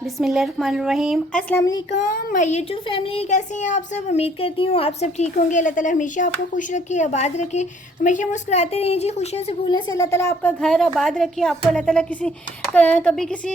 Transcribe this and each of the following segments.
बिस्मिल्लाहिर्रहमानिर्रहीम। अस्सलाम वालेकुम माय यूट्यूब फैमिली, कैसे हैं आप सब। उम्मीद करती हूँ आप सब ठीक होंगे। अल्लाह ताला हमेशा आपको खुश रखे, आबाद रखे, हमेशा मुस्कुराते रहें जी। खुशियों से भूलने से अल्लाह ताला आपका घर आबाद रखे। आपको अल्लाह ताला कभी किसी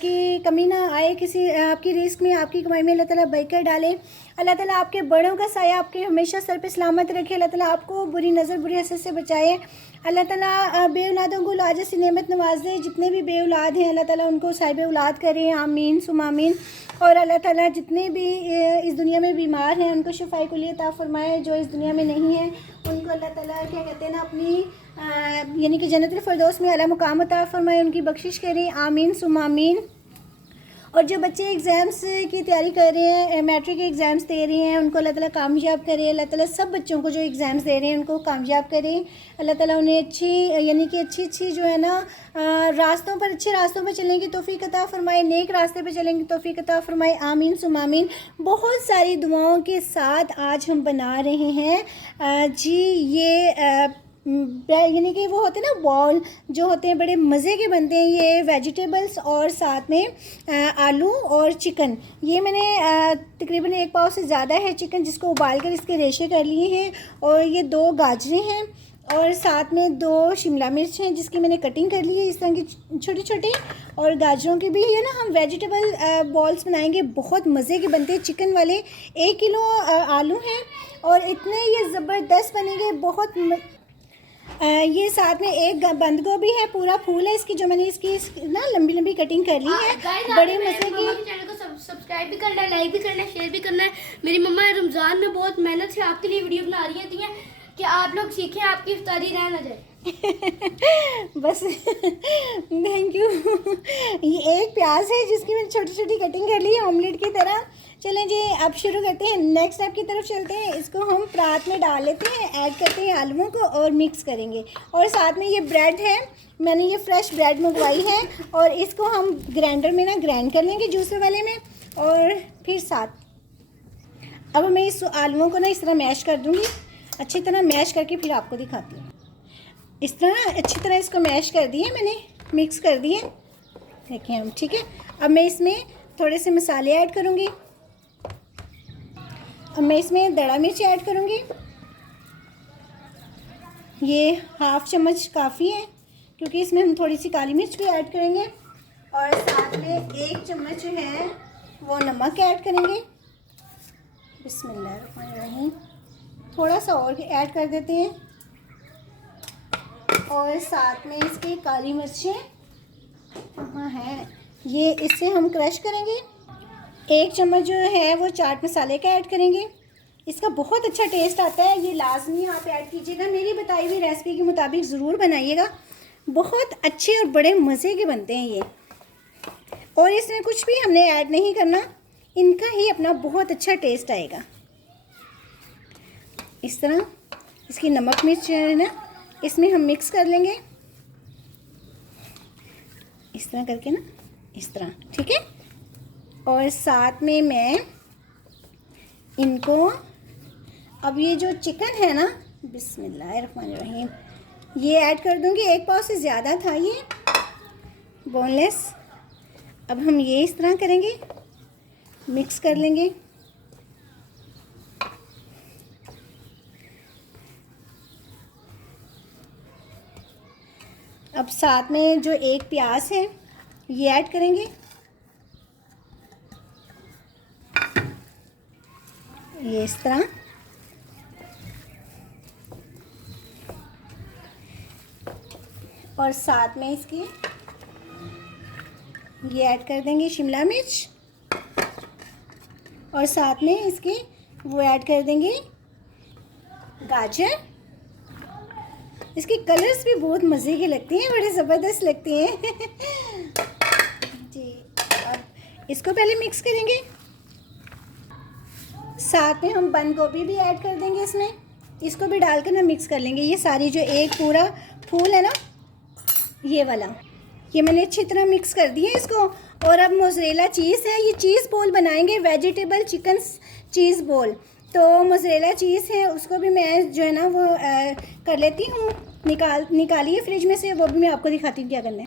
की कमी ना आए, किसी आपकी रिस्क में, आपकी कमाई में अल्लाह ताला बरकत डाले। अल्लाह ताला आपके बड़ों का साया आपके हमेशा सर पे सलामत रखे। अल्लाह ताला आपको बुरी नज़र, बुरी हसद से बचाए। अल्लाह ताला बे औलादों को लाज से नेमत नवाज दे। जितने भी बे औलाद हैं अल्लाह ताला उनको साहिब औलाद करें, आमीन सुम आमीन। और अल्लाह ताला जितने भी इस दुनिया में बीमार हैं उनको शिफाए कुल्ली अता फरमाए। जो इस दुनिया में नहीं है उनको अल्लाह ताला क्या कहते हैं ना, अपनी यानी कि जन्नतुल फिरदौस में आला मुकाम अता फरमाए, उनकी बख्शिश करें, आमीन सुम आमीन। और जो बच्चे एग्ज़ाम्स की तैयारी कर रहे हैं, मैट्रिक के एग्ज़ाम्स दे रहे हैं, उनको अल्लाह ताला कामयाब करे। अल्लाह ताला सब बच्चों को जो एग्ज़ाम्स दे रहे हैं उनको कामयाब करें। अल्लाह ताला उन्हें अच्छी जो है ना रास्तों पर, अच्छे रास्तों पर चलने की तौफीक अता फरमाए, नेक रास्ते पर चलने की तौफीक अता फरमाए, आमीन सुम आमीन। बहुत सारी दुआओं के साथ आज हम बना रहे हैं जी ये यानी कि वो होते हैं ना बॉल, जो होते हैं बड़े मज़े के बनते हैं। ये वेजिटेबल्स और साथ में आलू और चिकन, ये मैंने तकरीबन 1 पाव से ज़्यादा है चिकन, जिसको उबाल कर इसके रेशे कर लिए हैं। और ये 2 गाजरें हैं और साथ में 2 शिमला मिर्च हैं जिसकी मैंने कटिंग कर ली है इस तरह की छोटी छोटी। और गाजरों की भी है ना, हम वेजिटेबल बॉल्स बनाएंगे, बहुत मज़े के बनते हैं चिकन वाले। 1 किलो आलू हैं और इतने ये ज़बरदस्त बनेंगे, बहुत ये साथ में एक बंद गोभी है, पूरा फूल है इसकी, जो मैंने इसकी ना लंबी लंबी कटिंग कर ली है। बड़े मजे की। चैनल को सब्सक्राइब भी करना है, लाइक भी करना है, शेयर भी करना है। मेरी मम्मा रमज़ान में बहुत मेहनत से आपके लिए वीडियो बना रही होती हैं कि आप लोग सीखें, आपकी इफ्तारी रह ना जाए। बस थैंक यू। ये एक प्याज है जिसकी मैंने छोटी छोटी कटिंग कर ली है ऑमलेट की तरह। चलें जी अब शुरू करते हैं, नेक्स्ट स्टेप की तरफ चलते हैं। इसको हम परात में डाल लेते हैं, ऐड करते हैं आलूओं को और मिक्स करेंगे। और साथ में ये ब्रेड है, मैंने ये फ्रेश ब्रेड मंगवाई है और इसको हम ग्राइंडर में ना ग्राइंड कर लेंगे जूसर वाले में। और फिर साथ अब मैं इस आलूओं को ना इस तरह मैश कर दूँगी, अच्छी तरह मैश करके फिर आपको दिखाती हूँ। इस तरह ना अच्छी तरह इसको मैश कर दिए मैंने, मिक्स कर दिए, देखिए हम ठीक है। अब मैं इसमें थोड़े से मसाले ऐड करूँगी। अब मैं इसमें दड़ा मिर्च ऐड करूँगी, ये 1/2 चम्मच काफ़ी है क्योंकि इसमें हम थोड़ी सी काली मिर्च भी ऐड करेंगे। और साथ में 1 चम्मच जो है वो नमक ऐड करेंगे। बिस्मिल्लाहिर्रहमानिर्रहीम। थोड़ा सा और ऐड कर देते हैं। और साथ में इसकी काली मिर्चें कहाँ है, ये इससे हम क्रश करेंगे। 1 चम्मच जो है वो चाट मसाले का ऐड करेंगे, इसका बहुत अच्छा टेस्ट आता है। ये लाजमी आप ऐड कीजिएगा, मेरी बताई हुई रेसिपी के मुताबिक ज़रूर बनाइएगा, बहुत अच्छे और बड़े मज़े के बनते हैं ये। और इसमें कुछ भी हमने ऐड नहीं करना, इनका ही अपना बहुत अच्छा टेस्ट आएगा। इस तरह इसकी नमक मिर्च जो है ना इसमें हम मिक्स कर लेंगे, इस तरह करके ना, इस तरह ठीक है। और साथ में मैं इनको अब ये जो चिकन है ना, बिस्मिल्लाहिर्रहमानिर्रहीम, ये ऐड कर दूंगी। 1 पाव से ज़्यादा था ये बोनलेस। अब हम ये इस तरह करेंगे, मिक्स कर लेंगे। अब साथ में जो 1 प्याज है ये ऐड करेंगे, ये इस तरह। और साथ में इसके ये ऐड कर देंगे शिमला मिर्च। और साथ में इसके वो ऐड कर देंगे गाजर। इसके कलर्स भी बहुत मज़े के लगते हैं, बड़े ज़बरदस्त लगते हैं जी। अब इसको पहले मिक्स करेंगे, साथ में हम बंद गोभी भी ऐड कर देंगे इसमें, इसको भी डालकर ना मिक्स कर लेंगे। ये सारी जो एक पूरा फूल है ना ये वाला, ये मैंने अच्छी तरह मिक्स कर दिया इसको। और अब मोज़रेला चीज़ है, ये चीज़ बॉल बनाएंगे, वेजिटेबल चिकन चीज़ बॉल। तो मोज़रेला चीज़ है उसको भी मैं जो है ना वो कर लेती हूँ, निकालिए फ्रिज में से, वो भी मैं आपको दिखाती हूँ क्या करना है।